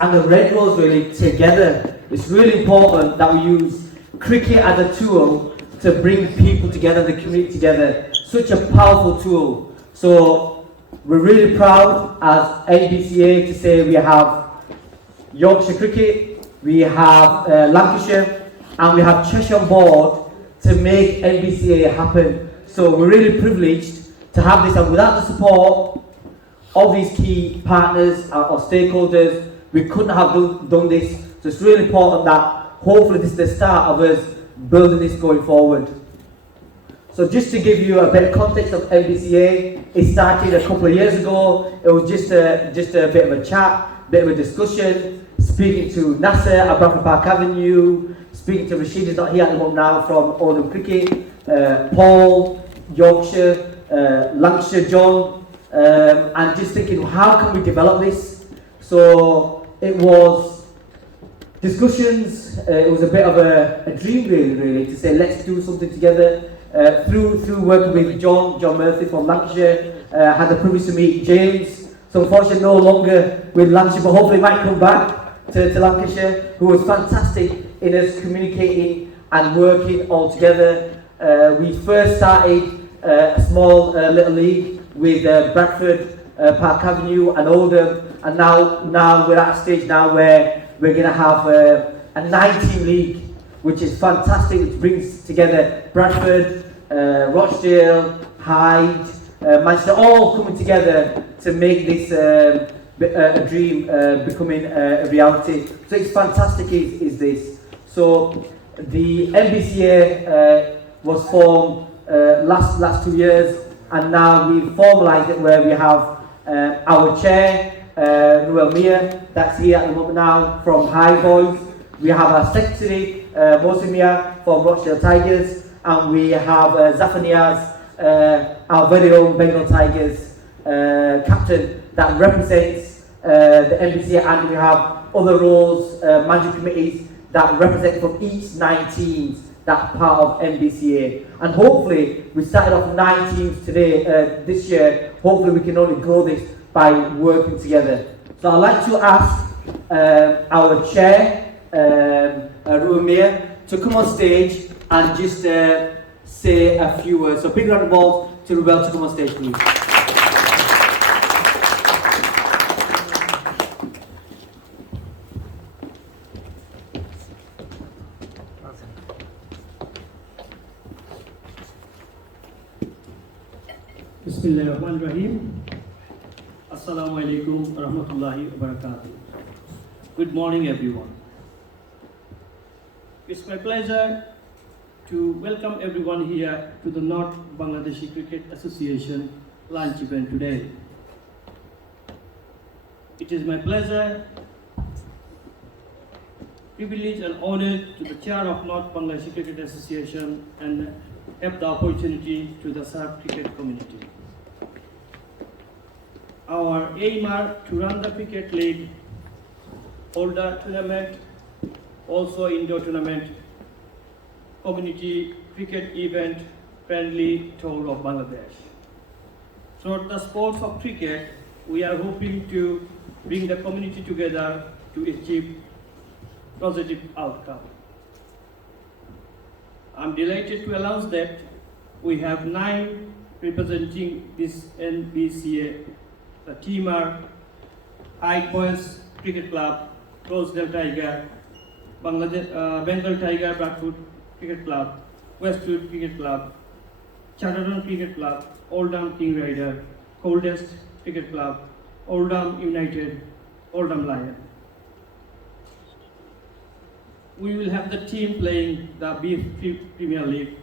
and the Red Rose really together. It's really important that we use cricket as a tool to bring people together, the community together. Such a powerful tool. So we're really proud as NBCA to say we have Yorkshire Cricket, we have Lancashire, and we have Cheshire on board to make NBCA happen. So we're really privileged to have this, and without the support of these key partners or stakeholders, we couldn't have done this. So it's really important that hopefully this is the start of us building this going forward. So just to give you a bit of context of NBCA, it started a couple of years ago. It was just a bit of a chat, bit of a discussion, speaking to Nasser at Bradford Park Avenue, speaking to Rashid, who's not here at the moment now, from Honourable Cricket, Paul, Yorkshire, Lancashire, John, and just thinking, how can we develop this? So it was discussions, it was a bit of a dream really, to say let's do something together. Through working with John Murphy from Lancashire, had the privilege to meet James, so unfortunately no longer with Lancashire, but hopefully might come back to Lancashire, who was fantastic in us communicating and working all together. We first started a small little league with Bradford, Park Avenue and Oldham, and now we're at a stage now where we're going to have a 9-team league, which is fantastic, which brings together Bradford, Rochdale, Hyde, Manchester, all coming together to make this a dream becoming a reality. So it's fantastic, is this. So the NBCA was formed last 2 years, and now we've formalised it where we have our chair, Rubel Miah, that's here at the moment now from High Boys. We have our secretary, Mohsin from Rochdale Tigers, and we have Zafar Niaz, our very own Bengal Tigers captain that represents the NBCA, and we have other roles, management committees that represent from each 9 teams that part of NBCA. And hopefully, we started off 9 teams today, this year. Hopefully, we can only grow this by working together. So I'd like to ask our chair, Rubel Miah, to come on stage and just say a few words. So big round of applause to Rubel to come on stage, please. Bismillahirrahmanirrahim. Assalamu alaikum warahmatullahi wabarakatuh. Good morning, everyone. It's my pleasure to welcome everyone here to the North Bangladeshi Cricket Association lunch event today. It is my pleasure, privilege and honor to the chair of North Bangladeshi Cricket Association and have the opportunity to the serve cricket community. Our aim are to run the cricket league, hold a tournament, also indoor tournament, community cricket event friendly to all of Bangladesh. Throughout the sports of cricket, we are hoping to bring the community together to achieve positive outcome. I'm delighted to announce that we have 9 representing this NBCA. The team are Hyde Boys Cricket Club, Rosedale Tiger, Bengal Tiger Bradford Cricket Club, Westwood Cricket Club, Chatterton Cricket Club, Oldham King Rider, Coldest Cricket Club, Oldham United, Oldham Lion. We will have the team playing the BEAP Premier League.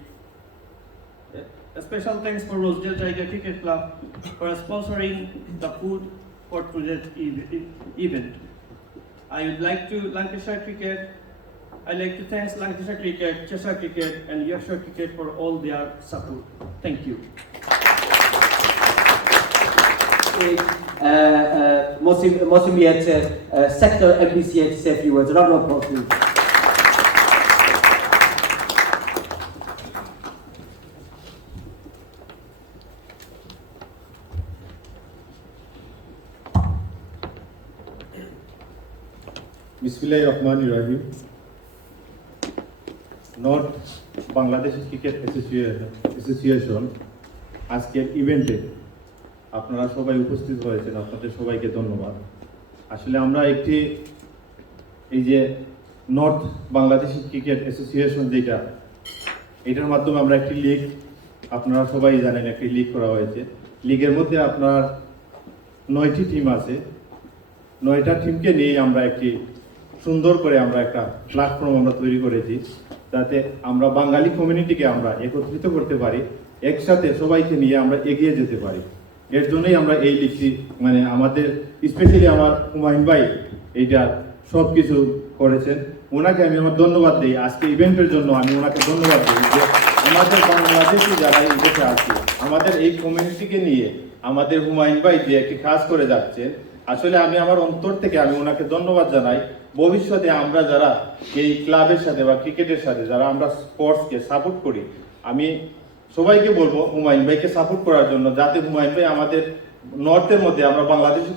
A special thanks for Rosedale Tiger Cricket Club for sponsoring the food for today's event. I would like to Lancashire Cricket. I'd like to thank Lancashire Cricket, Cheshire Cricket, and Yorkshire Cricket for all their support. Thank you. Mohsin here to sector NBCA to say a few words. A round of applause, please. Bismillahirrahmanirrahim. North Bangladeshi cricket association আজকের ইভেন্টে আপনারা সবাই উপস্থিত হয়েছেন, আপনাদের সবাইকে ধন্যবাদ। আসলে আমরা এই যে নর্থ বাংলাদেশি ক্রিকেট অ্যাসোসিয়েশন যেটা, এটার মাধ্যমে আমরা একটি লিগ, আপনারা সবাই জানেন একটি লিগ করা হয়েছে। লিগের মধ্যে আপনার 9টি টিম আছে। 9টা টিমকে নিয়ে আমরা একটি সুন্দর করে আমরা একটা প্ল্যাটফর্ম আমরা তৈরি করেছি, যাতে আমরা বাঙালি কমিউনিটিকে আমরা একত্রিত করতে পারি, একসাথে সবাইকে নিয়ে আমরা এগিয়ে যেতে পারি। এর জন্যই আমরা এই লিগটি, মানে আমাদের স্পেশালি আমার হুমায়ুন ভাই এইটা সব কিছু করেছেন, ওনাকে আমি আমার ধন্যবাদ দিই। আজকে ইভেন্টের জন্য আমি ওনাকে ধন্যবাদ দিই যে আমাদের বাংলাদেশি যারা এই দেশে আছে, আমাদের এই কমিউনিটিকে নিয়ে আমাদের হুমায়ুন ভাই যে একটি কাজ করে যাচ্ছে, আসলে আমি আমার অন্তর থেকে আমি ওনাকে ধন্যবাদ জানাই। ভবিষ্যতে আমরা যারা এই ক্লাবের সাথে বা ক্রিকেটের সাথে যারা আমরা স্পোর্টসকে সাপোর্ট করি, আমি সবাইকে বলবো হুমায়ুন ভাইকে সাপোর্ট করার জন্য, যাতে হুমায়ুন ভাই আমাদের নর্থের মধ্যে আমরা বাংলাদেশি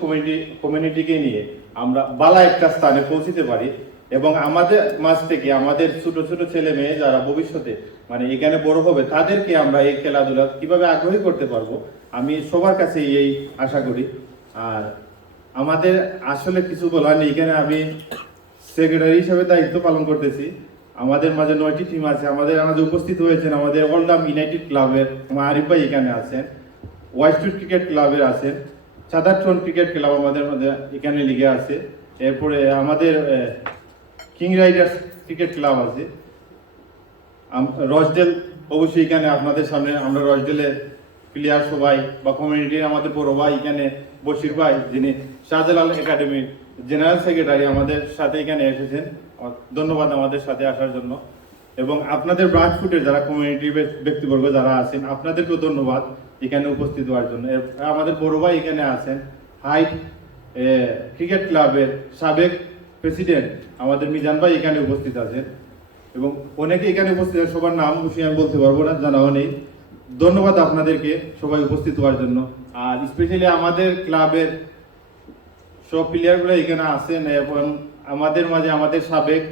কমিউনিটিকে নিয়ে আমরা বালা একটা স্থানে পৌঁছতে পারি, এবং আমাদের মাঝ থেকে আমাদের ছোট ছোট ছেলে মেয়ে যারা ভবিষ্যতে মানে এখানে বড় হবে, তাদেরকে আমরা এই খেলাধুলা কিভাবে আগ্রহী করতে পারবো, আমি সবার কাছে এই আশা করি। আর আমাদের আসলে কিছু বলার নেই, এখানে আমি সেক্রেটারি হিসেবে দায়িত্ব পালন করতেছি। আমাদের মাঝে 9টি টিম আছে। আমাদের মাঝে উপস্থিত হয়েছেন আমাদের অলডাম ইউনাইটেড ক্লাবের আরিফ ভাই এখানে আছেন, ওয়াইস্টউড ক্রিকেট ক্লাবের আছেন, চাদারটন ক্রিকেট ক্লাব আমাদের মধ্যে এখানে লিগে আছে। এরপরে আমাদের কিং রাইডার্স ক্রিকেট ক্লাব আছে। রসডেল অবশ্যই এখানে আপনাদের সামনে আমরা রসডেলের প্লেয়ার সবাই বা কমিউনিটির আমাদের বড় ভাই এখানে বশির ভাই, যিনি শাহজালাল একাডেমির জেনারেল সেক্রেটারি, আমাদের সাথে এখানে এসেছেন। ধন্যবাদ আমাদের সাথে আসার জন্য। এবং আপনাদের ব্রাডফোর্ডের যারা কমিউনিটির ব্যক্তিবর্গ যারা আছেন, আপনাদেরকেও ধন্যবাদ এখানে উপস্থিত হওয়ার জন্য। আমাদের বড় ভাই এখানে আছেন, হাইট ক্রিকেট ক্লাবের সাবেক প্রেসিডেন্ট আমাদের মিজান ভাই এখানে উপস্থিত আছেন, এবং অনেকে এখানে উপস্থিত আছেন, সবার নাম খুশি আমি বলতে পারবো না, জানাও নেই। ধন্যবাদ আপনাদেরকে সবাই উপস্থিত হওয়ার জন্য। আর স্পেশালি আমাদের ক্লাবের সব প্লেয়ারগুলো এখানে আছেন, এবং আমাদের মাঝে আমাদের সাবেক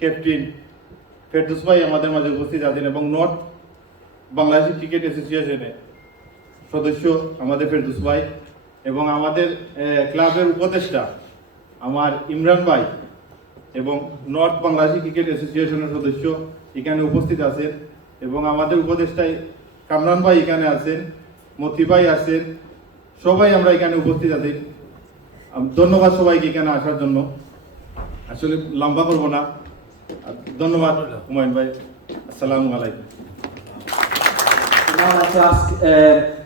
ক্যাপ্টেন ফেরদৌস ভাই আমাদের মাঝে উপস্থিত আছেন, এবং নর্থ বাংলাদেশি ক্রিকেট অ্যাসোসিয়েশনের সদস্য আমাদের ফেরদৌস ভাই, এবং আমাদের ক্লাবের উপদেষ্টা আমার ইমরান ভাই, এবং নর্থ বাংলাদেশি ক্রিকেট অ্যাসোসিয়েশনের সদস্য এখানে উপস্থিত আছেন, এবং আমাদের উপদেষ্টায় কামরান ভাই এখানে আছেন, মতি ভাই আছেন, সবাই আমরা এখানে উপস্থিত আছি। ধন্যবাদ সবাইকে এখানে আসার জন্য। আসলে লম্বা করবো না, ধন্যবাদ হুমায়ুন ভাই। আসসালামু আলাইকুম। Now I'd like to ask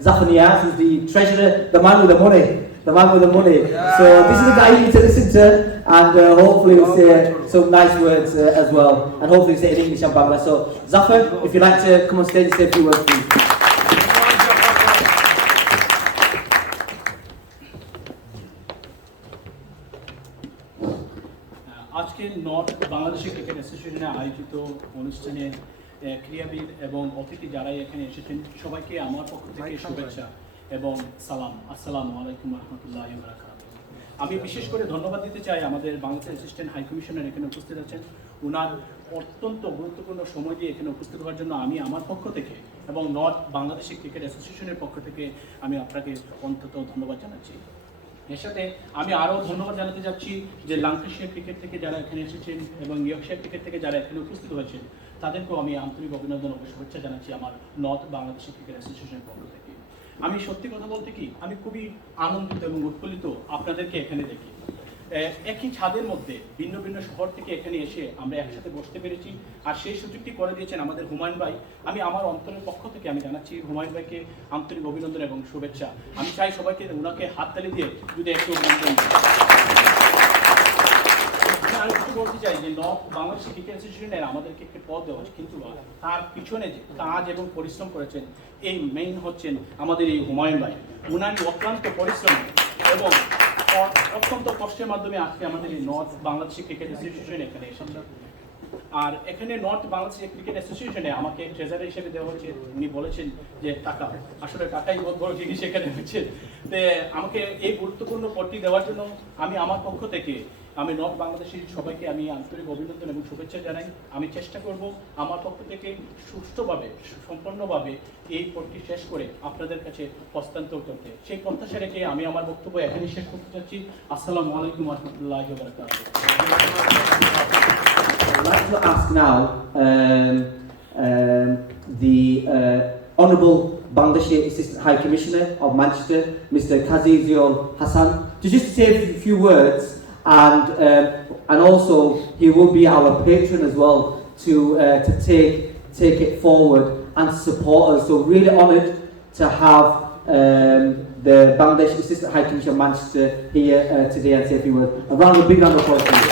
Zafar Niaz, who's the treasurer, the man with the money. The man with the money. Yeah. So this is the guy you need to listen to, and hopefully we'll say some nice words as well, and hopefully say it in English and Bangla. So Zafar, if you'd like to come on stage and say a few words, please. আজকে north Bangladeshi cricket অ্যাসোসিয়েশনে আয়োজিত অনুষ্ঠানে ক্রীড়াবিদ এবং অতিথি যারাই এখানে এসেছেন, সবাইকে আমার পক্ষ থেকে শুভেচ্ছা এবং সালাম। আসসালামু আলাইকুম রহমতুল্লাহি ওয়া বারাকাতুহু। আমি বিশেষ করে ধন্যবাদ দিতে চাই আমাদের বাংলাদেশ অ্যাসিস্ট্যান্ট হাই কমিশনার এখানে উপস্থিত আছেন। ওনার অত্যন্ত গুরুত্বপূর্ণ সময় দিয়ে এখানে উপস্থিত হওয়ার জন্য আমি আমার পক্ষ থেকে এবং নর্থ বাংলাদেশি ক্রিকেট অ্যাসোসিয়েশনের পক্ষ থেকে আমি আপনাকে অন্তত ধন্যবাদ জানাচ্ছি। এর সাথে আমি আরও ধন্যবাদ জানাতে যাচ্ছি যে ল্যাঙ্কাশায়ার ক্রিকেট থেকে যারা এখানে এসেছেন এবং ইয়র্কশায়ার ক্রিকেট থেকে যারা এখানে উপস্থিত হয়েছেন, তাদেরকেও আমি আন্তরিক অভিনন্দন ও শুভেচ্ছা জানাচ্ছি আমার নর্থ বাংলাদেশি ক্রিকেট অ্যাসোসিয়েশনের পক্ষ থেকে। আমি সত্যি কথা বলতে কি, আমি খুবই আনন্দিত এবং উৎফুল্লিত আপনাদেরকে এখানে দেখি। একই ছাদের মধ্যে ভিন্ন ভিন্ন শহর থেকে এখানে এসে আমরা একসাথে বসতে পেরেছি, আর সেই সুযোগটি করে দিয়েছেন আমাদের হুমায়ুন ভাই। আমি আমার অন্তরের পক্ষ থেকে আমি জানাচ্ছি হুমায়ুন ভাইকে আন্তরিক অভিনন্দন এবং শুভেচ্ছা। আমি চাই সবাইকে ওনাকে হাততালি দিয়ে যদি একটু অভিনন্দন। আমি কিছু বলতে চাই যে নর্থ বাংলাদেশ ক্রিকেট অ্যাসোসিয়েশনের আমাদেরকে একটি পদ দেওয়া হচ্ছে, কিন্তু তার পিছনে যে কাজ এবং পরিশ্রম করেছেন এই মেইন হচ্ছেন আমাদের এই হুমায়ুন ভাই। উনার অক্লান্ত পরিশ্রম এবং অত্যন্ত কষ্টের মাধ্যমে আজকে আমাদের এই নর্থ বাংলাদেশ ক্রিকেট অ্যাসোসিয়েশন এখানে এসেছে। আর এখানে নর্থ বাংলাদেশ ক্রিকেট অ্যাসোসিয়েশনে আমাকে ট্রেজারার হিসেবে দেওয়া হচ্ছে। উনি বলেছেন যে টাকা, আসলে টাকাই বহুত বড় জিনিস এখানে হচ্ছে। তো আমাকে এই গুরুত্বপূর্ণ পদটি দেওয়ার জন্য আমি আমার পক্ষ থেকে আমি নর্থ বাংলাদেশের সবাইকে আমি আন্তরিক অভিনন্দন এবং শুভেচ্ছা জানাই। আমি চেষ্টা করব আমার পক্ষ থেকে সুষ্ঠুভাবে সম্পূর্ণভাবে এই পথটি শেষ করে আপনাদের কাছে হস্তান্তর করতে, সেই প্রত্যাশা রেখে আমি আমার বক্তব্য এখানেই শেষ করতে চাচ্ছি। আসসালামু আলাইকুম ওয়া রাহমাতুল্লাহি ওয়া বারাকাতুহু। I'd like to ask now the Honourable Bangladeshi Assistant High Commissioner of Manchester, Mr. Kazi, Ziaul, Hasan, to just say a few words, and also he will be our patron as well to take it forward and support us. So really honoured to have the Bangladesh Assistant High Commissioner of Manchester here today and say a few words. A big round of applause, please.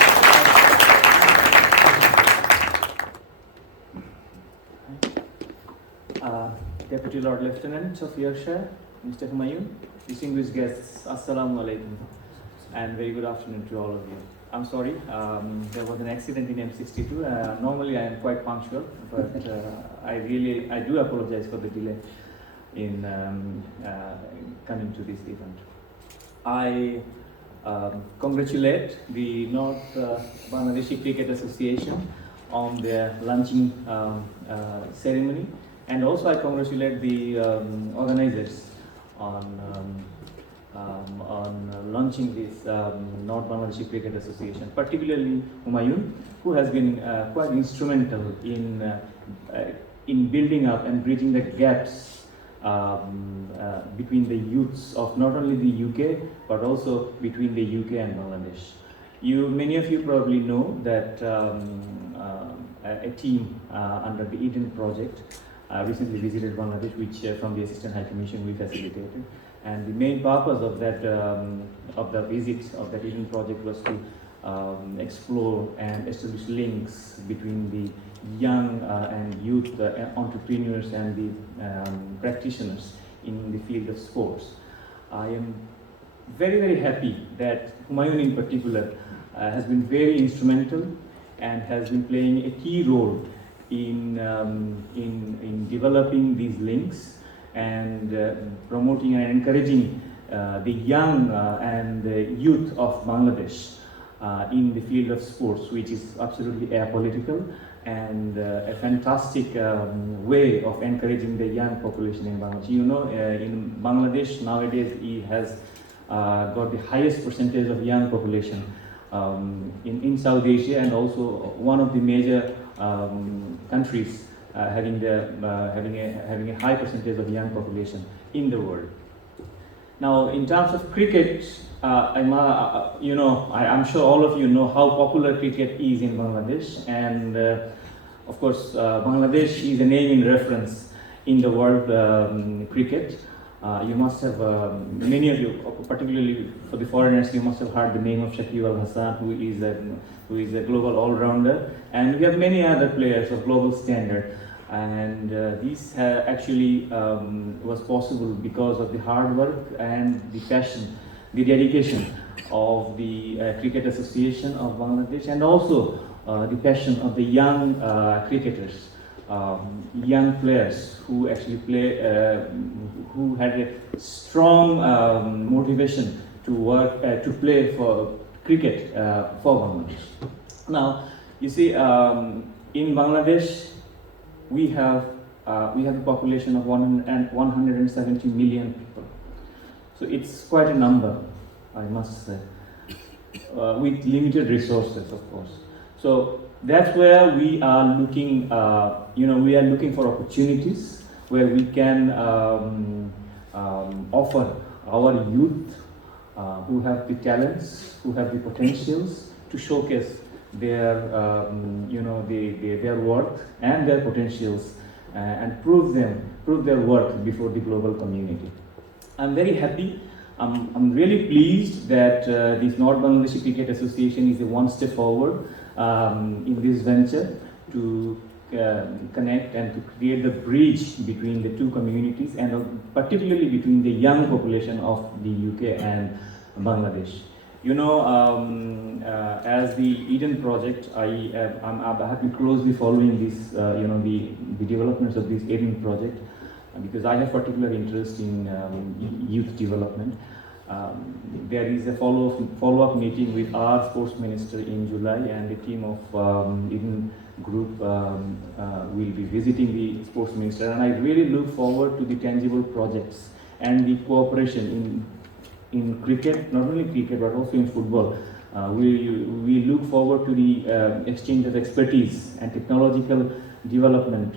Deputy Lord Lieutenant of Yorkshire, Mr. Humayun, distinguished guests, Assalamu alaikum, and very good afternoon to all of you. I'm sorry, there was an accident in M62. Normally I am quite punctual, but I do apologize for the delay in coming to this event. I congratulate the North Bangladeshi Cricket Association on their launching ceremony. And also I congratulate the organizers on launching this North Bangladeshi Cricket Association, particularly Humayun, who has been quite instrumental in building up and bridging the gaps between the youths of not only the UK but also between the UK and Bangladesh. Many of you probably know that a team under the Eden project recently visited Bangladesh, which from the Assistant High Commission we facilitated. And the main purpose of that of the visit of that Eden project was to explore and establish links between the young and youth entrepreneurs and the practitioners in the field of sports. I am very, very happy that Humayun in particular has been very instrumental and has been playing a key role in developing these links and promoting and encouraging the young and the youth of Bangladesh in the field of sports, which is absolutely apolitical and a fantastic way of encouraging the young population in Bangladesh. You know, in Bangladesh nowadays it has got the highest percentage of young population in South Asia, and also one of the major countries having a high percentage of young population in the world. Now, in terms of cricket, I'm sure all of you know how popular cricket is in Bangladesh, and of course, Bangladesh is a name in reference in the world cricket. You must have, many of you, particularly for the foreigners, you must have heard the name of Hasan, who is a global all-rounder, and we have many other players of global standard. And this actually was possible because of the hard work and the passion, the dedication of the Cricket Association of Bangladesh, and also the passion of the young cricketers, young players who actually who had a strong motivation to work to play for cricket for Bangladesh. Now, you see, in Bangladesh we have a population of 170 million people. So it's quite a number, I must say, with limited resources, of course. So that's where we are looking. We are looking for opportunities where we can offer our youth who have the talents, who have the potentials, to showcase their worth and their potentials and prove their worth before the global community. I'm very happy. I'm really pleased that this North Bangladeshi Cricket Association is a one step forward in this venture to connect and to create the bridge between the two communities, and particularly between the young population of the UK and Bangladesh. As the Eden project, I have been closely following this, the developments of this 18 project, because I have particular interest in youth development. There is a follow-up meeting with our sports minister in July, and the team of Eden group will be visiting the sports minister. And I really look forward to the tangible projects and the cooperation in cricket, not only cricket but also in football. We look forward to the exchange of expertise and technological development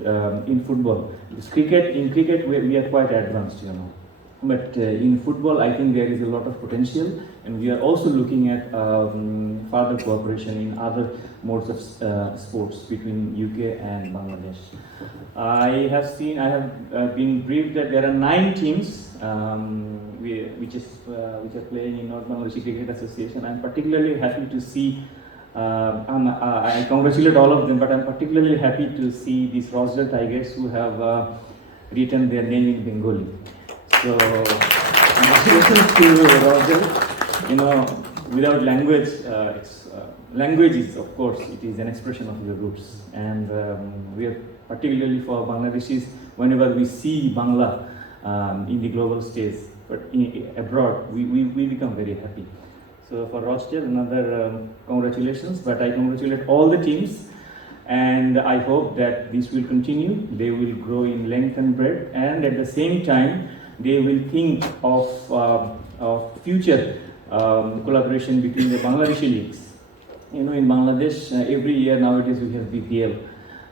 in football. In cricket we are quite advanced, you know. But in football, I think there is a lot of potential, and we are also looking at further cooperation in other modes of sports between UK and Bangladesh. I have been briefed that there are 9 teams which are playing in North Bangladeshi Cricket Association. I'm particularly happy to see. I congratulate all of them, but I'm particularly happy to see these Rochdale Tigers who have written their name in Bengali. So, congratulations to Rochdale. You know, without language, language is, of course, it is an expression of your roots. And we are particularly for Bangladeshis, whenever we see Bangla in the global stage, but abroad, we become very happy. So for Rochdale, another congratulations, but I congratulate all the teams, and I hope that this will continue. They will grow in length and breadth, and at the same time, they will think of future collaboration between the Bangladeshi leagues. You know, in Bangladesh, every year nowadays we have BPL,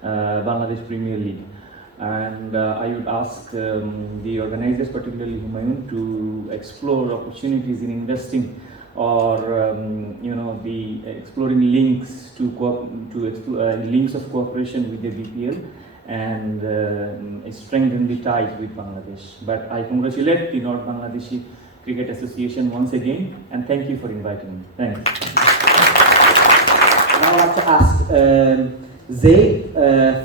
Bangladesh Premier League. And I would ask the organizers, particularly Humayun, to explore opportunities in investing or the exploring links links of cooperation with the BPL and strengthen the ties with Bangladesh. But I congratulate the North Bangladeshi Cricket Association once again, and thank you for inviting me. Thanks. Now I'd like to ask Zain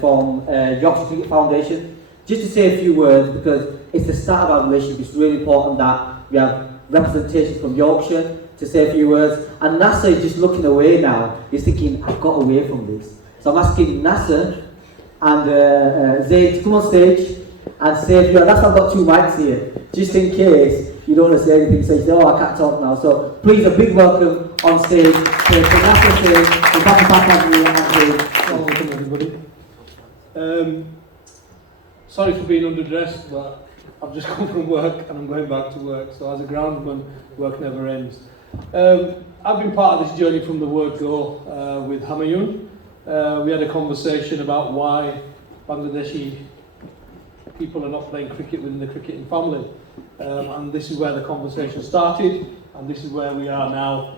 from Yorkshire Cricket Foundation just to say a few words, because it's the start of our relationship. It's really important that we have representation from Yorkshire to say a few words. And Nasser is just looking away now. He's thinking, I've got away from this. So I'm asking Nasser and Zain to come on stage and say a few words. That's why I've got 2 mics here, just in case you don't want to say anything. So you say, oh, I can't talk now. So please, a big welcome on stage to Nasser Zain, and back and Zain. Welcome everybody. Sorry for being underdressed, but I've just come from work and I'm going back to work. So as a groundsman, work never ends. I've been part of this journey from the word go with Humayun. We had a conversation about why Bangladeshi people are not playing cricket within the cricketing family. And this is where the conversation started, and this is where we are now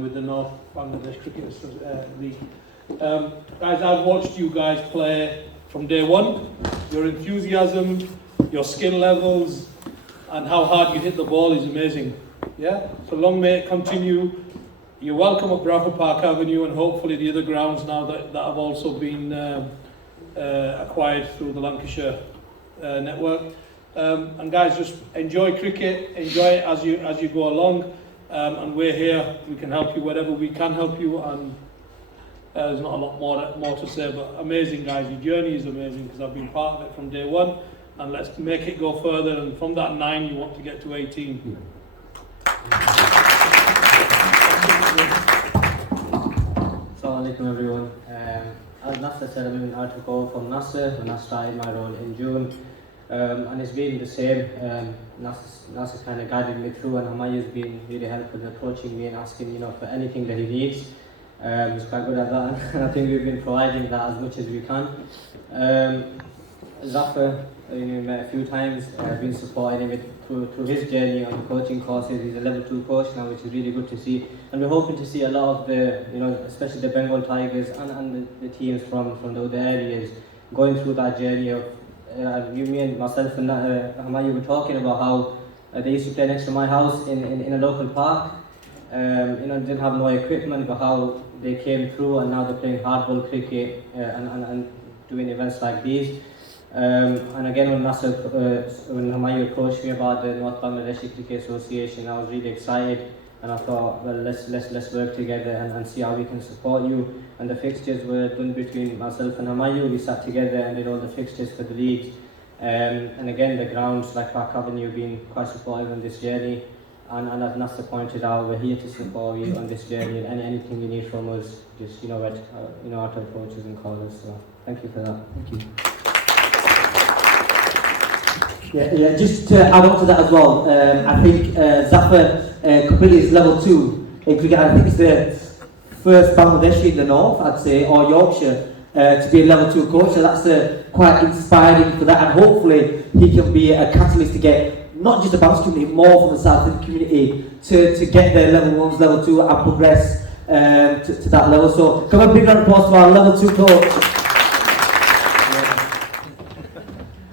with the North Bangladesh Cricket League. Guys, I've watched you guys play from day one. Your enthusiasm, your skill levels, and how hard you hit the ball is amazing. Yeah? So long may it continue. You're welcome at Bradford Park Avenue, and hopefully the other grounds now that have also been acquired through the Lancashire network. And guys, just enjoy cricket, enjoy it as you go along, and we're here. We can help you wherever we can help you, and there's not a lot more to say, but amazing, guys. Your journey is amazing, because I've been part of it from day one, and let's make it go further, and from that 9 you want to get to 18. Assalamu alaikum everyone. As Nasser said, I took over from Nasser when I started my role in June, and it's been the same. Nasser kind of guided me through, and Humayun's been really helpful in approaching me and asking for anything that he needs. He's quite good at that, and I think we've been providing that as much as we can. Zafar, we met a few times, been supporting him through his journey on the coaching courses. He's a level 2 coach now, which is really good to see. And we're hoping to see a lot of the, especially the Bengal Tigers and the teams from the other areas going through that journey of, me and myself and Humayun were talking about how they used to play next to my house in a local park. Didn't have no equipment, but how they came through, and now they're playing hardball cricket and doing events like these. And again, when Humayun approached me about the North Bangladeshi Cricket Association, I was really excited, and I thought, well, let's work together and see how we can support you. And the fixtures were done between myself and Humayun. We sat together and did all the fixtures for the leagues. And again, the grounds like Park Avenue being quite supportive on this journey. and as Nasser pointed out, we're here to support you on this journey, and anything you need from us, just how to approach us and call us. So thank you for that. Thank you. Yeah, just to add on to that as well, I think Zafar completed his level 2 in cricket. I think it's the first Bangladeshi in the north, I'd say, or Yorkshire, to be a level 2 coach. So that's quite inspiring for that, and hopefully he can be a catalyst to get not just the Bangladesh community, more from the South Indian community to get their level 1s, level 2 and progress to that level. So come on, big round of applause to our level 2 coach.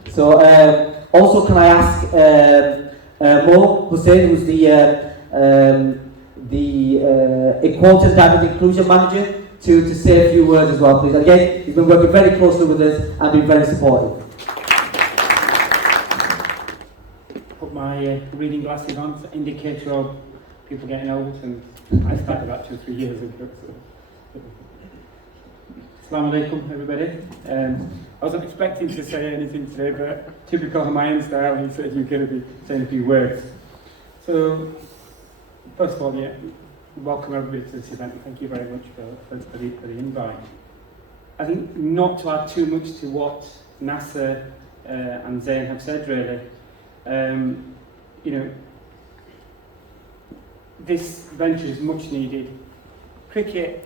So also can I ask Hussain, who's the Equality and Diversity Inclusion Manager, to say a few words as well, please. Again, he's been working very closely with us and been very supportive. Put my reading glasses on, it's an indicator of people getting old, and I started about 2 or 3 years ago. So. Assalamu alaikum, everybody. I wasn't expecting to say anything today, but typical Humayun style, he said you're going to be saying a few words. So, first of all, welcome everybody to this event. Thank you very much for the invite. I think not to add too much to what Nasser and Zain have said, really. This venture is much needed. Cricket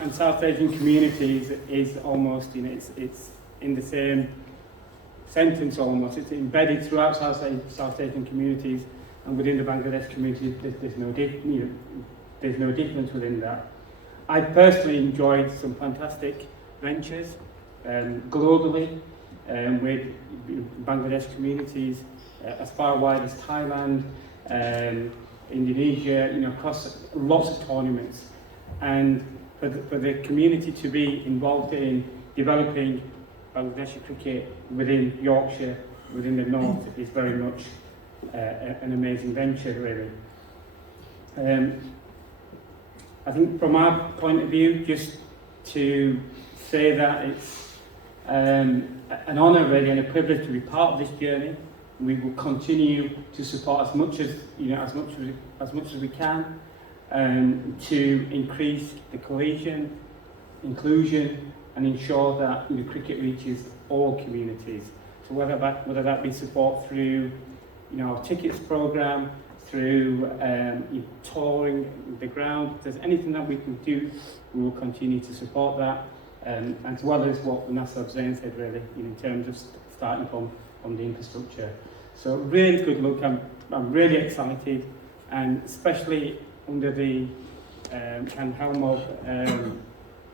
and South Asian communities is almost, it's in the same sentence almost. It's embedded throughout South Asian communities, and within the Bangladesh community, there's no difference within that. I personally enjoyed some fantastic ventures globally with Bangladesh communities as far wide as Thailand, Indonesia, across lots of tournaments. And for the community to be involved in developing Bangladeshi cricket within Yorkshire, within the north, is very much an amazing venture, really. I think from our point of view, just to say that it's an honour, really, and a privilege to be part of this journey. We will continue to support as much as we can. To increase the cohesion, inclusion, and ensure that cricket reaches all communities. So whether that be support through our tickets programme, through touring the ground, if there's anything that we can do, we will continue to support that. As well as what Nasser Zain said, really, in terms of starting from the infrastructure. So really good luck. I'm really excited, and especially under the helm of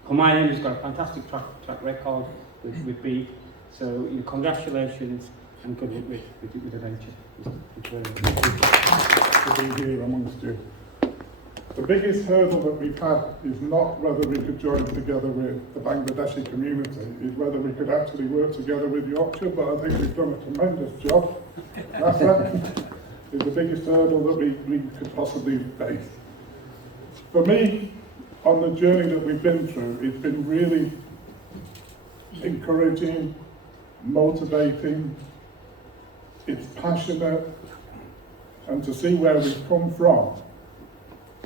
Humayun, who's got a fantastic track record with BEAP. So congratulations and good luck with the venture. Thank you very much. To be here amongst you. The biggest hurdle that we've had is not whether we could join together with the Bangladeshi community, is whether we could actually work together with Yorkshire, but I think we've done a tremendous job. That is the biggest hurdle that we could possibly face. For me, on the journey that we've been through, it's been really encouraging, motivating, it's passionate, and to see where we've come from.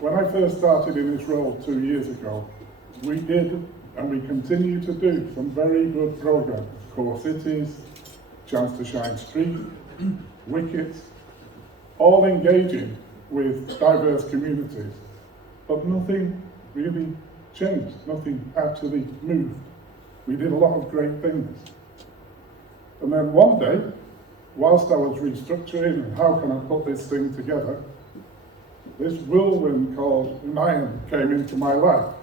When I first started in this role 2 years ago, we did, and we continue to do, some very good programs. Core Cities, Chance to Shine Street, Wickets, all engaging with diverse communities. But nothing really changed, nothing actually moved. We did a lot of great things. And then one day, whilst I was restructuring and how can I put this thing together, this whirlwind called Humayun came into my life.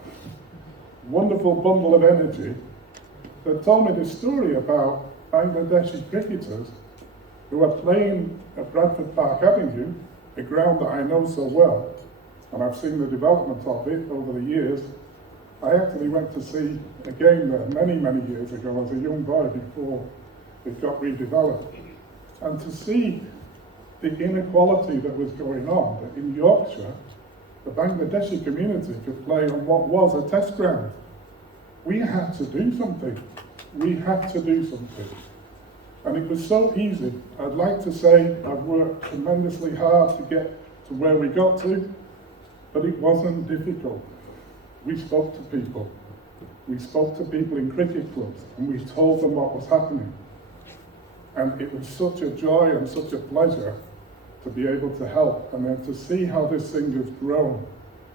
Wonderful bundle of energy that told me this story about Bangladeshi cricketers who are playing at Bradford Park Avenue, a ground that I know so well, and I've seen the development of it over the years. I actually went to see a game there many, many years ago as a young boy before it got redeveloped. And to see the inequality that was going on, that in Yorkshire, the Bangladeshi community could play on what was a test ground. We had to do something. We had to do something. And it was so easy. I'd like to say I've worked tremendously hard to get to where we got to, but it wasn't difficult. We spoke to people. We spoke to people in cricket clubs and we told them what was happening. And it was such a joy and such a pleasure to be able to help, and then to see how this thing has grown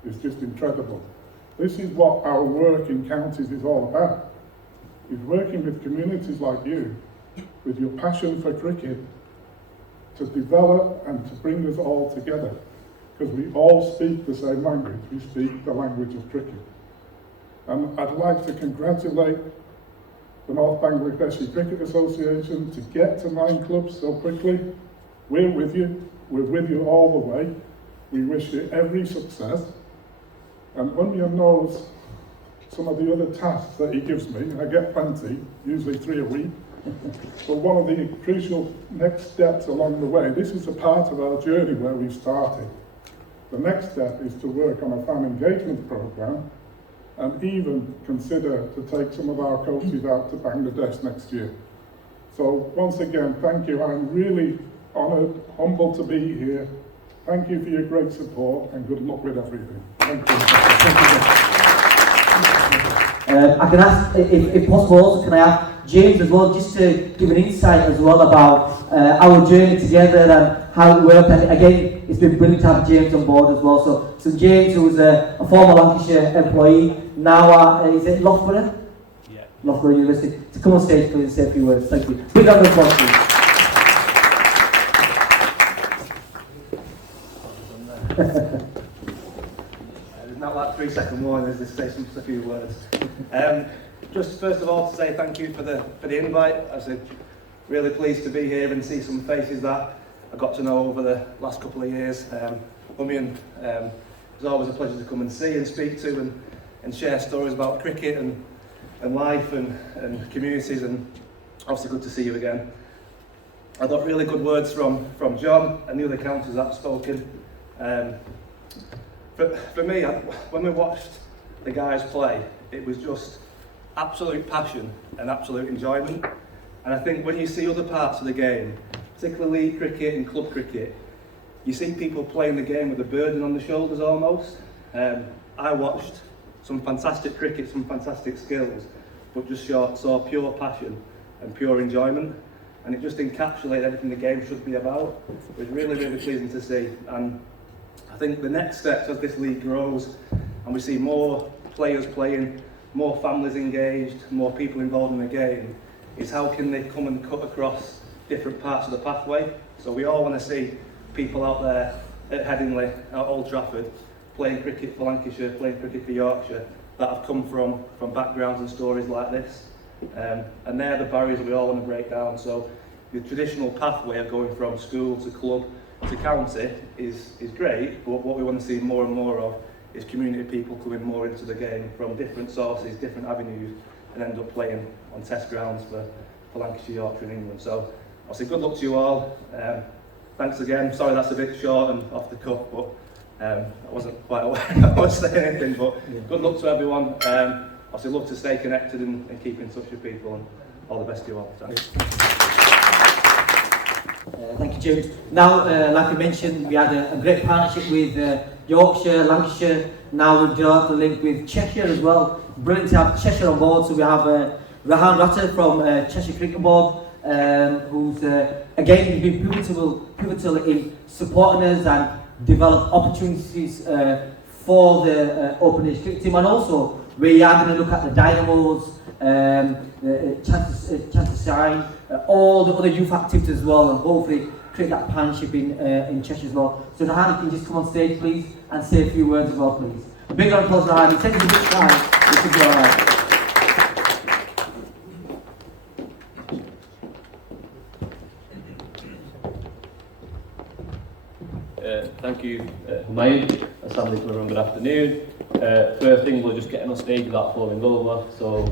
is just incredible. This is what our work in counties is all about, is working with communities like you, with your passion for cricket, to develop and to bring us all together, because we all speak the same language. We speak the language of cricket. And I'd like to congratulate the North Bangladeshi Cricket Association to get to 9 clubs so quickly. We're with you. We're with you all the way. We wish you every success. And Humayun knows some of the other tasks that he gives me. I get plenty, usually 3 a week. But one of the crucial next steps along the way, this is a part of our journey where we started. The next step is to work on a fan engagement program and even consider to take some of our coaches out to Bangladesh next year. So once again, thank you. I'm really honoured, humbled to be here. Thank you for your great support and good luck with everything. Thank you. I can ask, if possible, also can I ask James as well, just to give an insight as well about our journey together and how it worked. And again, it's been brilliant to have James on board as well. So James, who was a former Lancashire employee, now is it Loughborough? Yeah. Loughborough University. To come on stage, please, and say a few words. Thank you. Big round of applause, please. There's not like 3-second warning, there's just a few words. Just first of all to say thank you for the invite. I said really pleased to be here and see some faces that I got to know over the last couple of years. Humayun, it's always a pleasure to come and see and speak to and share stories about cricket and life and communities, and obviously good to see you again. I got really good words from John and the other councillors that have spoken. For me, when we watched the guys play, it was just absolute passion and absolute enjoyment. And I think when you see other parts of the game, particularly league cricket and club cricket, you see people playing the game with a burden on the shoulders almost. I watched some fantastic cricket, some fantastic skills, but just saw pure passion and pure enjoyment. And it just encapsulated everything the game should be about. It was really, really pleasing to see. And I think the next steps as this league grows and we see more players playing, more families engaged, more people involved in the game, is how can they come and cut across different parts of the pathway. So we all want to see people out there at Headingley, at Old Trafford, playing cricket for Lancashire, playing cricket for Yorkshire, that have come from backgrounds and stories like this. And they're the barriers we all want to break down. So the traditional pathway of going from school to club to county is great, but what we want to see more and more of is community people coming more into the game from different sources, different avenues, and end up playing on test grounds for Lancashire, Yorkshire and England. So obviously good luck to you all. Thanks again. Sorry that's a bit short and off the cuff, but I wasn't quite aware I was saying anything, but good luck to everyone. Obviously love to stay connected and keep in touch with people, and all the best to you all. Thanks. Thank you, James. Now, like I mentioned, we had a great partnership with Yorkshire, Lancashire. Now we've developed a link with Cheshire as well. Brilliant to have Cheshire on board. So we have Rehaan from Cheshire Cricket Board, who's again been pivotal in supporting us and develop opportunities for the open age cricket team, and also we are going to look at the Dynamos, chance to shine, all the other youth activities as well, and hopefully create that partnership in Cheshire as well. So Rahman, can you just come on stage please and say a few words as well please. A big round of applause Rahman, it takes a bit of time, it should be alright. Thank you, Humayun. Assalamu alaikum, good afternoon. First thing, we're just getting on stage without falling over, so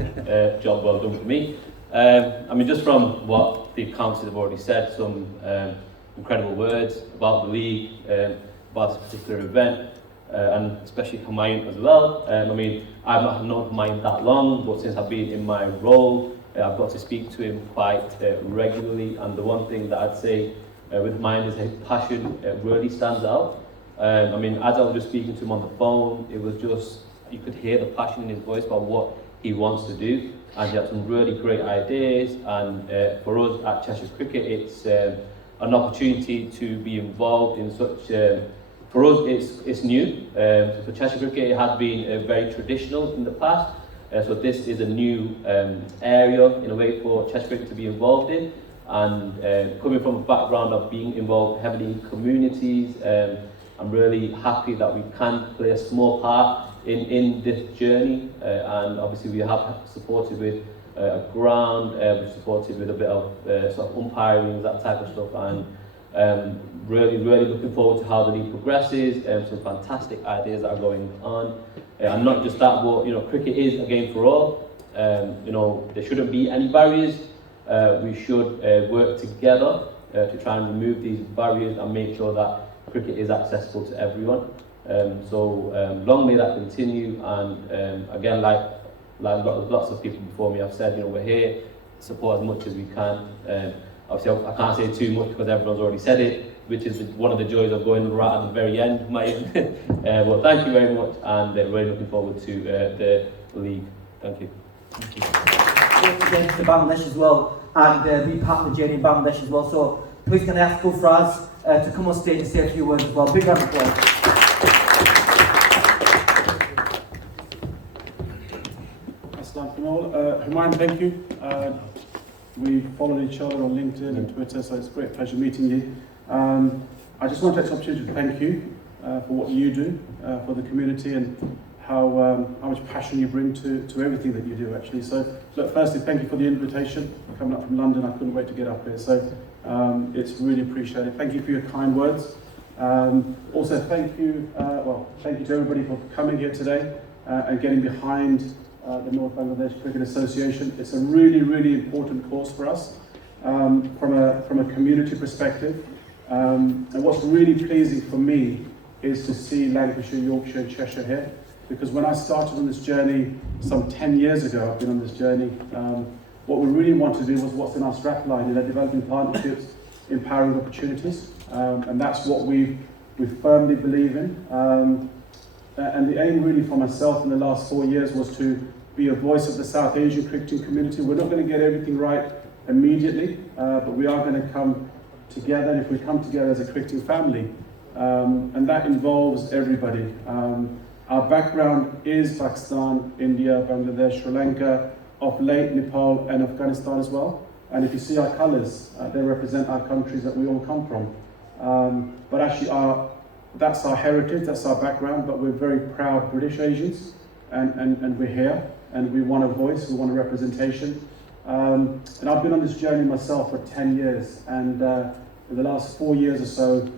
job well done for me. I mean, just from what the council have already said, some incredible words about the league, about this particular event, and especially Humayun as well. I mean, I've not known Humayun that long, but since I've been in my role, I've got to speak to him quite regularly, and the one thing that I'd say with Humayun is his passion really stands out. I mean, as I was just speaking to him on the phone, it was just, you could hear the passion in his voice about what he wants to do, and he had some really great ideas. And for us at Cheshire Cricket, it's an opportunity to be involved in such. For us, it's new. For Cheshire Cricket, it has been very traditional in the past. So this is a new area in a way for Cheshire Cricket to be involved in. And coming from a background of being involved heavily in communities, I'm really happy that we can play a small part in this journey. And obviously we have supported with a ground, we've supported with a bit of sort of umpiring, that type of stuff. And really looking forward to how the league progresses. Some fantastic ideas that are going on. And not just that, but you know, cricket is a game for all. You know, there shouldn't be any barriers. We should work together to try and remove these barriers and make sure that cricket is accessible to everyone. Long may that continue. And again, like lots of people before me have said, you know, we're here to support as much as we can. Obviously, I can't say too much because everyone's already said it, which is one of the joys of going right at the very end, Well, thank you very much, and really looking forward to the league. Thank you. Thank you. Again to Bangladesh as well, and be part of the journey in Bangladesh as well. So please can I ask Gulfraz to come on stage and say a few words as well. Big round of applause. Humayun, thank you. We followed each other on LinkedIn and Twitter, so it's a great pleasure meeting you. I just want to take this opportunity to thank you for what you do for the community and how much passion you bring to everything that you do, actually. So, look, firstly, thank you for the invitation. Coming up from London, I couldn't wait to get up here, so it's really appreciated. Thank you for your kind words. Also, thank you to everybody for coming here today and getting behind the North Bangladesh Cricket Association. It's a really important cause for us from a community perspective. And what's really pleasing for me is to see Lancashire, Yorkshire and Cheshire here, because when I started on this journey some 10 years ago, I've been on this journey, what we really want to do was what's in our strapline, developing partnerships, empowering opportunities, and that's what we firmly believe in. And the aim really for myself in the last 4 years was to be a voice of the South Asian cricketing community. We're not going to get everything right immediately, but we are going to come together, and if we come together as a cricketing family, and that involves everybody. Our background is Pakistan, India, Bangladesh, Sri Lanka, of late Nepal and Afghanistan as well. And if you see our colours, they represent our countries that we all come from. But actually that's our heritage, that's our background, but we're very proud British Asians, and we're here, and we want a voice, we want a representation. And I've been on this journey myself for 10 years, and in the last 4 years or so,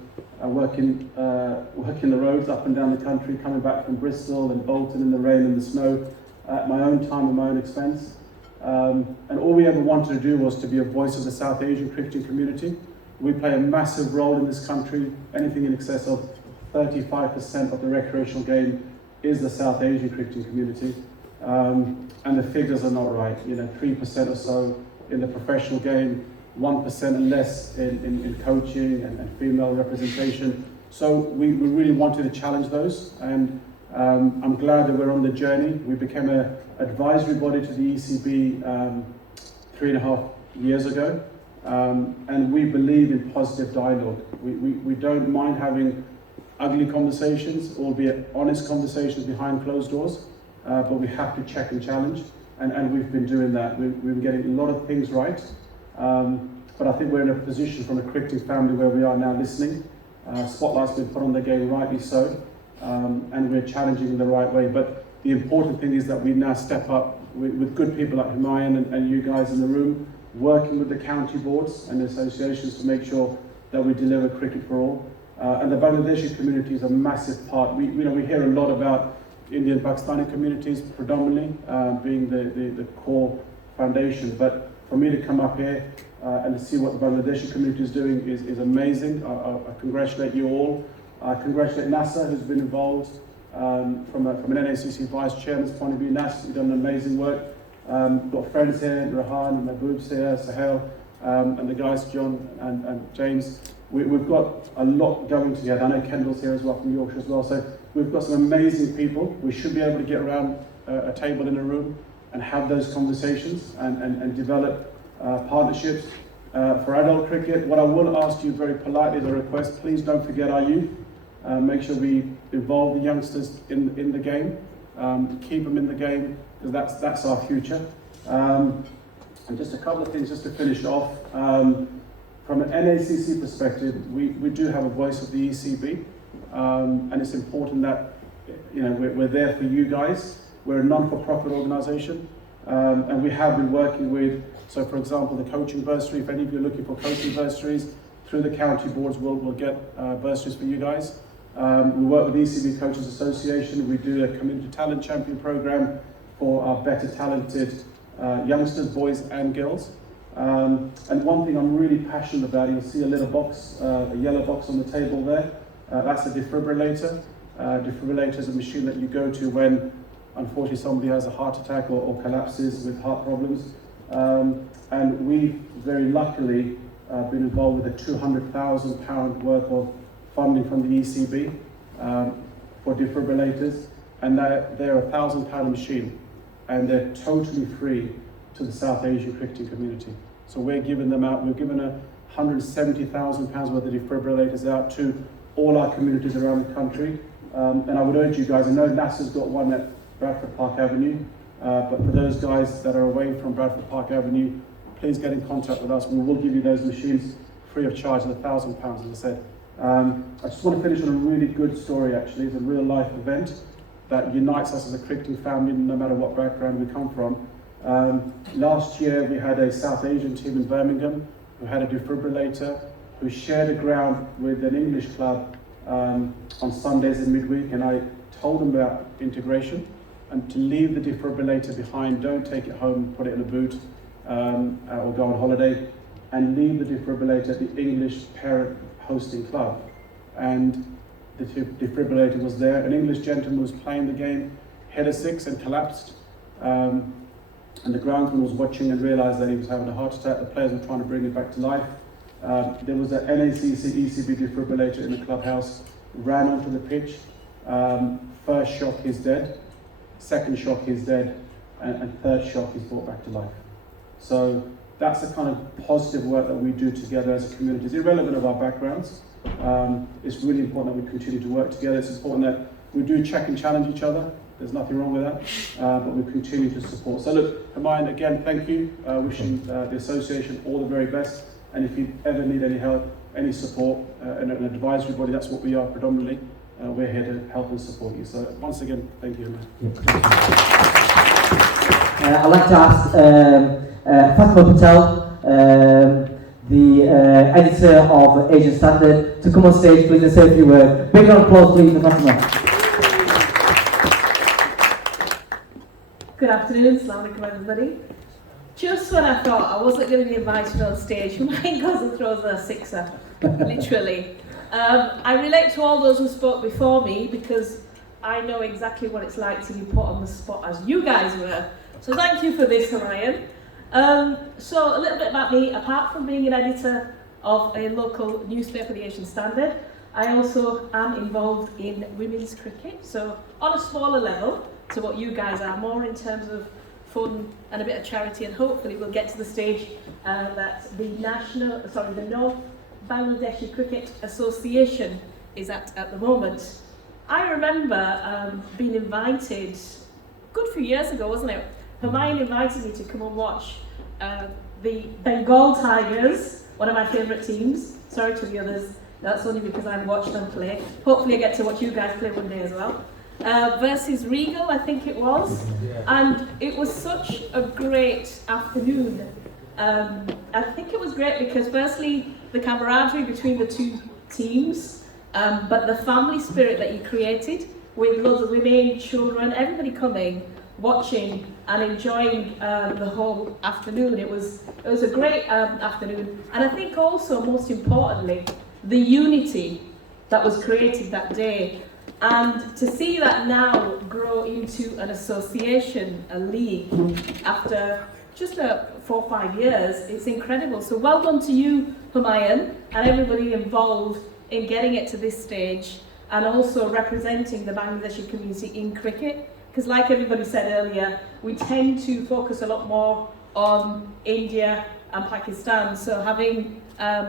working the roads up and down the country, coming back from Bristol and Bolton in the rain and the snow, at my own time and my own expense. And all we ever wanted to do was to be a voice of the South Asian cricketing community. We play a massive role in this country. Anything in excess of 35% of the recreational game is the South Asian cricketing community. And the figures are not right, 3% or so in the professional game, 1% and less in coaching and female representation. So we really wanted to challenge those, and I'm glad that we're on the journey. We became an advisory body to the ECB 3.5 years ago, and we believe in positive dialogue. We don't mind having ugly conversations, albeit honest conversations behind closed doors, but we have to check and challenge, and we've been doing that. We've been getting a lot of things right, but I think we're in a position from a cricketing family where we are now listening. Spotlight's been put on the game, rightly so, and we're challenging in the right way. But the important thing is that we now step up with good people like Humayun and you guys in the room, working with the county boards and associations to make sure that we deliver cricket for all. And the Bangladeshi community is a massive part. We hear a lot about Indian Pakistani communities predominantly being the core foundation. But for me to come up here and to see what the Bangladeshi community is doing is amazing. I congratulate you all. I congratulate Nasser, who's been involved from an NACC vice chairman's point of view. Nasser, you've done amazing work. Got friends here, Rehaan, Mahmudur here, Ziaul, and the guys, John and James. we've got a lot going together. I know Kendall's here as well from Yorkshire as well, so we've got some amazing people. We should be able to get around a table in a room and have those conversations and develop partnerships. For adult cricket, what I will ask you very politely as a request, please don't forget our youth. Make sure we involve the youngsters in the game, keep them in the game, because that's our future. And just a couple of things just to finish off. From an NACC perspective, we do have a voice of the ECB, and it's important that we're there for you guys. We're a non-for-profit organisation, and we have been working with, so for example, the coaching bursary. If any of you are looking for coaching bursaries, through the county boards, we'll get bursaries for you guys. We work with the ECB Coaches Association. We do a community talent champion program for our better talented youngsters, boys and girls. And one thing I'm really passionate about, you'll see a little box, a yellow box on the table there. That's a defibrillator. Defibrillator is a machine that you go to when, unfortunately, somebody has a heart attack or collapses with heart problems. And we've very luckily been involved with a £200,000 worth of funding from the ECB for defibrillators, and they're a £1,000 machine, and they're totally free to the South Asian cricketing community. So we're giving them out. We've given £170,000 worth of defibrillators out to all our communities around the country. And I would urge you guys, I know NASA's got one at Bradford Park Avenue, but for those guys that are away from Bradford Park Avenue, please get in contact with us. We will give you those machines free of charge at £1,000, as I said. I just want to finish on a really good story, actually. It's a real life event that unites us as a cricketing family, no matter what background we come from. Last year we had a South Asian team in Birmingham who had a defibrillator, who shared a ground with an English club on Sundays in midweek, and I told them about integration and to leave the defibrillator behind. Don't take it home, put it in a boot or go on holiday, and leave the defibrillator at the English parent hosting club. And the defibrillator was there. An English gentleman was playing the game, hit a six and collapsed. And the groundsman was watching and realised that he was having a heart attack. The players were trying to bring him back to life. There was an NACC ECB defibrillator in the clubhouse, ran onto the pitch. First shock, he's dead. Second shock, he's dead. And third shock, he's brought back to life. So that's the kind of positive work that we do together as a community. It's irrelevant of our backgrounds. It's really important that we continue to work together. It's important that we do check and challenge each other. There's nothing wrong with that, but we continue to support. So look, Humayun, again, thank you. Wishing the association all the very best. And if you ever need any help, any support, and an advisory body, that's what we are predominantly. We're here to help and support you. So once again, thank you, Humayun. I'd like to ask Fatima Patel, the editor of Asian Standard, to come on stage, please, and say a few words. Big round of applause, please, for Fatima. Good afternoon, Assalamu alaikum everybody. Just when I thought I wasn't going to be invited on stage, Humayun goes and throws a sixer, literally. I relate to all those who spoke before me because I know exactly what it's like to be put on the spot as you guys were. So thank you for this, Humayun. So a little bit about me. Apart from being an editor of a local newspaper, the Asian Standard, I also am involved in women's cricket. So on a smaller level to what you guys are, more in terms of fun and a bit of charity, and hopefully we'll get to the stage that the North Bangladeshi Cricket Association is at the moment. I remember being invited, good few years ago, wasn't it? Humayun invited me to come and watch the Bengal Tigers, one of my favourite teams. Sorry to the others, that's only because I've watched them play. Hopefully I get to watch you guys play one day as well. Versus Regal, I think it was. And it was such a great afternoon. I think it was great because firstly, the camaraderie between the two teams, but the family spirit that you created with loads of women, children, everybody coming, watching and enjoying the whole afternoon. It was a great afternoon. And I think also, most importantly, the unity that was created that day. And to see that now grow into an association, a league, after just 4 or 5 years. It's incredible. So well done to you, Humayun, and everybody involved in getting it to this stage, and also representing the Bangladeshi community in cricket. Because like everybody said earlier, we tend to focus a lot more on India and Pakistan. So having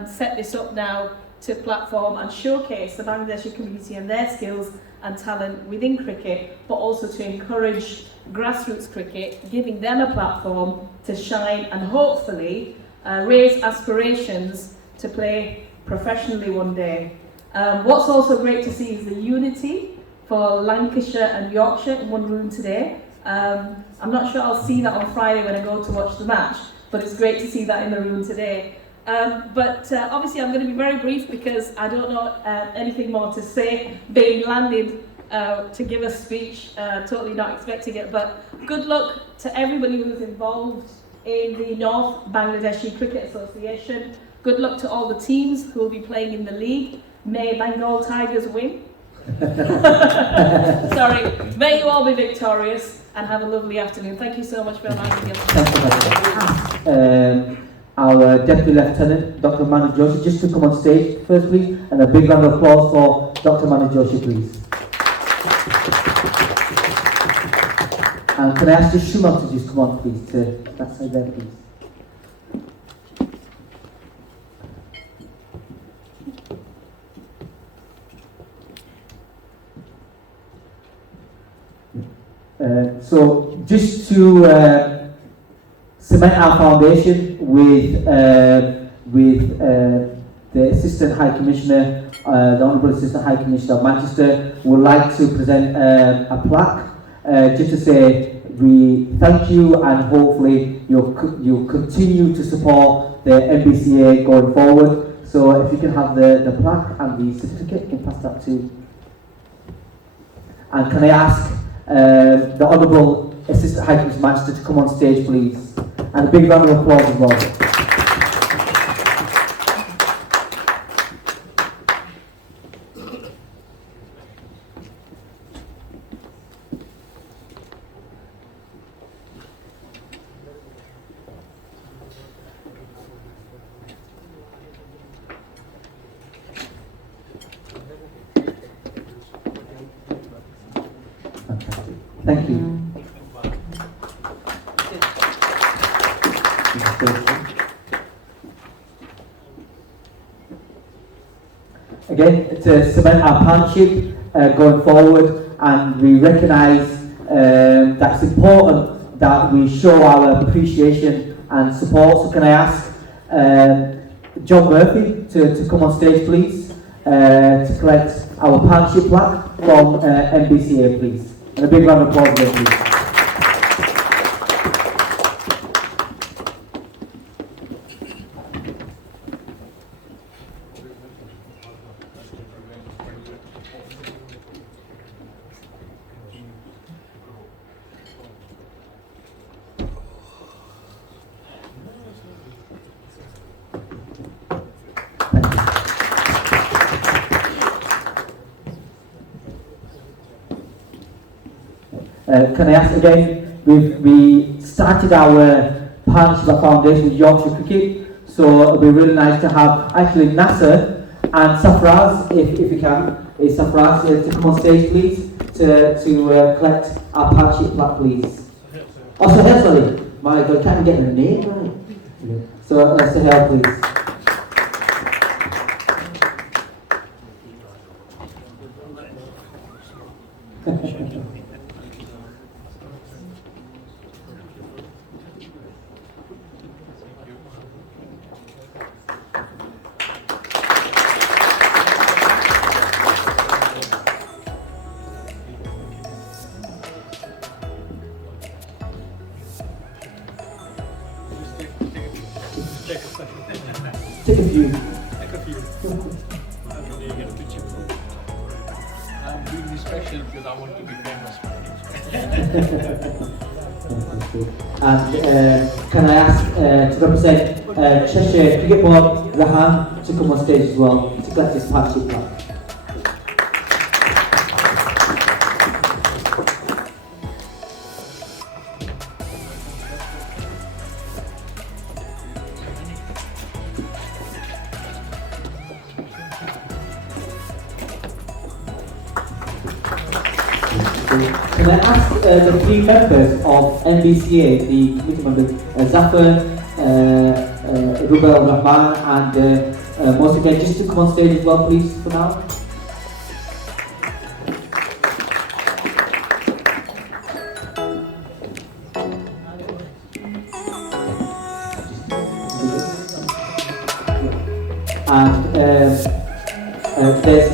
set this up now to platform and showcase the Bangladeshi community and their skills and talent within cricket, but also to encourage grassroots cricket, giving them a platform to shine and hopefully raise aspirations to play professionally one day. What's also great to see is the unity for Lancashire and Yorkshire in one room today. I'm not sure I'll see that on Friday when I go to watch the match, but it's great to see that in the room today. But obviously I'm going to be very brief because I don't know anything more to say, being landed to give a speech, totally not expecting it, but good luck to everybody who's involved in the North Bangladeshi Cricket Association. Good luck to all the teams who will be playing in the league. May Bengal Tigers win. Sorry, may you all be victorious and have a lovely afternoon. Thank you so much for inviting me. Our Deputy Lieutenant, Dr. Manu Joshi, just to come on stage first, please, and a big round of applause for Dr. Manu Joshi, please. And can I ask the Shuman to just come on, please, to that side there, please. So just to cement our foundation with the Assistant High Commissioner, the Honourable Assistant High Commissioner of Manchester, would like to present a plaque just to say we thank you and hopefully you'll continue to support the NBCA going forward. So if you can have the plaque and the certificate, you can pass that to. And can I ask the Honourable Assistant High Commissioner of Manchester to come on stage, please. And a big round of applause as well. Thank you. Again, to cement our partnership going forward, and we recognise that it's important that we show our appreciation and support. So can I ask John Murphy to come on stage, please, to collect our partnership plaque from NBCA, please. And a big round of applause there, please. Can I ask again, we started our partnership at Foundation with Yorkshire Cricket, so it'll be really nice to have actually Nasser and Zafar, if you can, is Zafar to come on stage, please, to collect our partnership plaque, please. Oh, Sahel, sorry. My God, I can't get her name right. So, Sahel, please. Take a few. I'm doing this special because I want to be famous. And can I ask to represent Cheshire Cricket Board, Rehaan, to come on stage as well to collect this partnership plaque. Can I ask the three members of NBCA, the committee members, Zafar, Rubel, Rahman, and Mohsin, just to come on stage as well, please, for now? And there's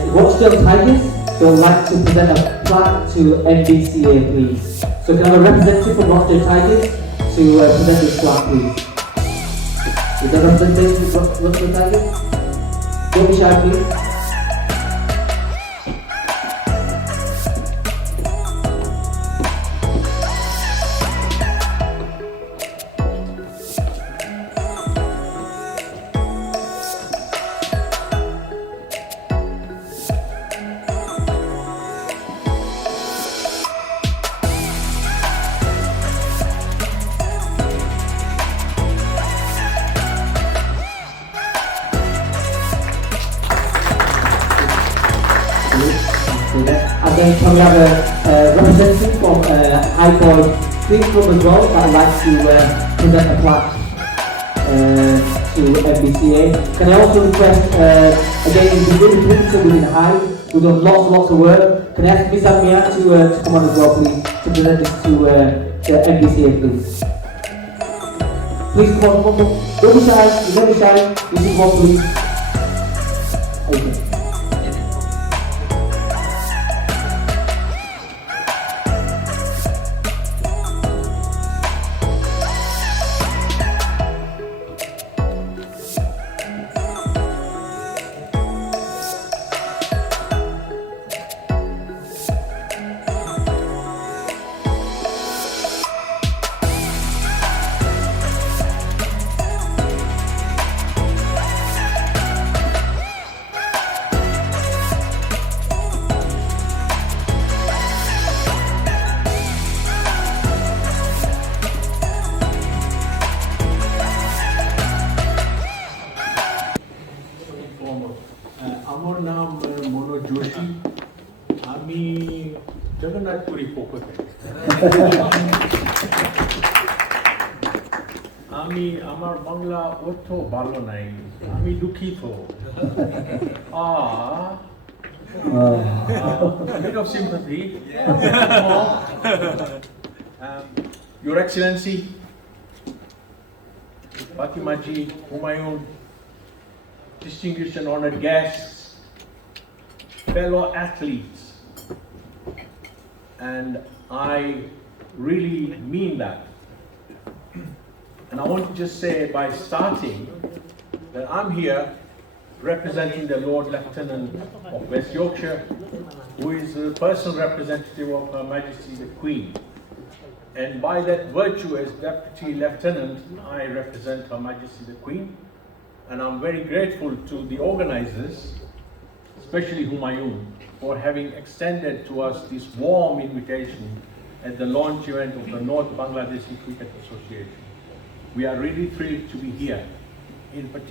Rochdale Tigers. They would like to present a plaque to NBCA, please. So can I have a representative from Rochdale Tigers to present this plaque, please? Is there a representative from Rochdale Tigers? Don't be shy, please. And then can we have a representative from High Boy Cricket Club as well that would like to present a plaque to NBCA. Can I also request, again, we've been really within High, we've done lots of work. Can I ask Miss Miah to come on as well, please, to present this to NBCA, please. Please come on. Don't be shy, don't be shy. You can come on, please. Okay. আমার নাম মনোজ যোশী, আমি জগন্নাথপুরী পক্ষ থেকে। আমার বাংলা অর্থ ভালো নাই, আমি দুঃখিত। A bit of sympathy. Your Excellency, Fatimaji, Humayun, distinguished and honored guests, fellow athletes, and I really mean that. And I want to just say by starting that I'm here representing the Lord Lieutenant of West Yorkshire, who is the personal representative of Her Majesty the Queen. And by that virtue, as Deputy Lieutenant, I represent Her Majesty the Queen. And I'm very grateful to the organizers, especially Humayun, for having extended to us this warm invitation at the launch event of the North Bangladeshi Cricket Association. We are really thrilled to be here. In particular,